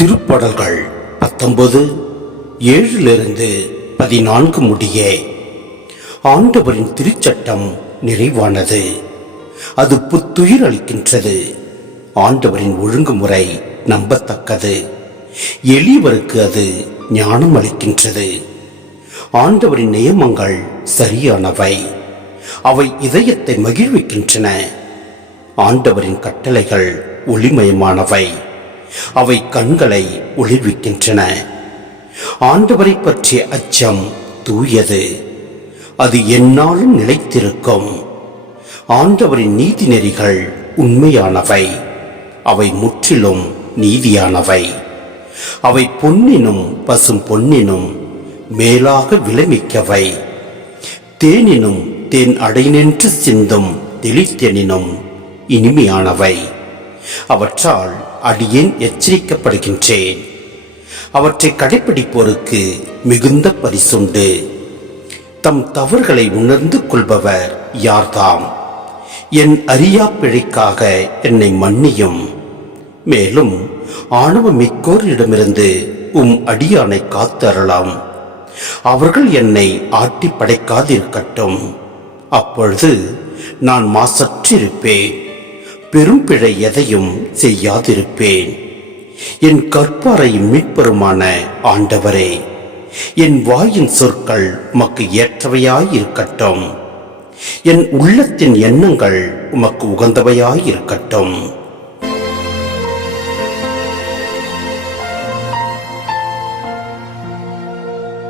திருப்பாடல்கள் 19:7-14 முடிய. ஆண்டவரின் திருச்சட்டம் நிறைவானது, அது புத்துயிர் அளிக்கின்றது. ஆண்டவரின் ஒழுங்குமுறை நம்பத்தக்கது, எளியவருக்கு அது ஞானம் அளிக்கின்றது. ஆண்டவரின் நியமங்கள் சரியானவை, அவை இதயத்தை மகிழ்விக்கின்றன. ஆண்டவரின் கட்டளைகள் ஒளிமயமானவை, அவை கண்களை ஒளிர்விக்கின்றன. ஆண்டவரை பற்றிய அச்சம் தூயது, அது எந்நாளும் நிலைத்திருக்கும். ஆண்டவரின் நீதி நெறிகள் உண்மையானவை, அவை முற்றிலும் நீதியானவை. அவை பொன்னினும் பசும் பொன்னினும் மேலாக விலைமிக்கவை. தேனினும் தேன் அடைநின்று சிந்தும் தெளித்தேனினும் இனிமையானவை. அவற்றால் அடியேன் எச்சரிக்கப்படுகின்றேன். அவற்றை கடைப்பிடிப்போருக்கு மிகுந்த பரிசுண்டு. தம் தவறுகளை உணர்ந்து கொள்பவர் யார்தாம்? என் அறியா பிழைக்காக என்னை மன்னியும். மேலும் ஆணவ மிக்கோரிடமிருந்து உம் அடியானை காத்தரலாம். அவர்கள் என்னை ஆட்டி படைக்காதிருக்கட்டும். அப்பொழுது நான் மாசற்றிருப்பேன், பெரும் பிழை எதையும் செய்யாதிருப்பேன். என் கற்பாரையும் மீட்பருமான ஆண்டவரே, என் வாயின் சொற்கள் உமக்கு ஏற்றவையாயிருக்கட்டும். என் உள்ளத்தின் எண்ணங்கள் உமக்கு உகந்தவையாயிருக்கட்டும்.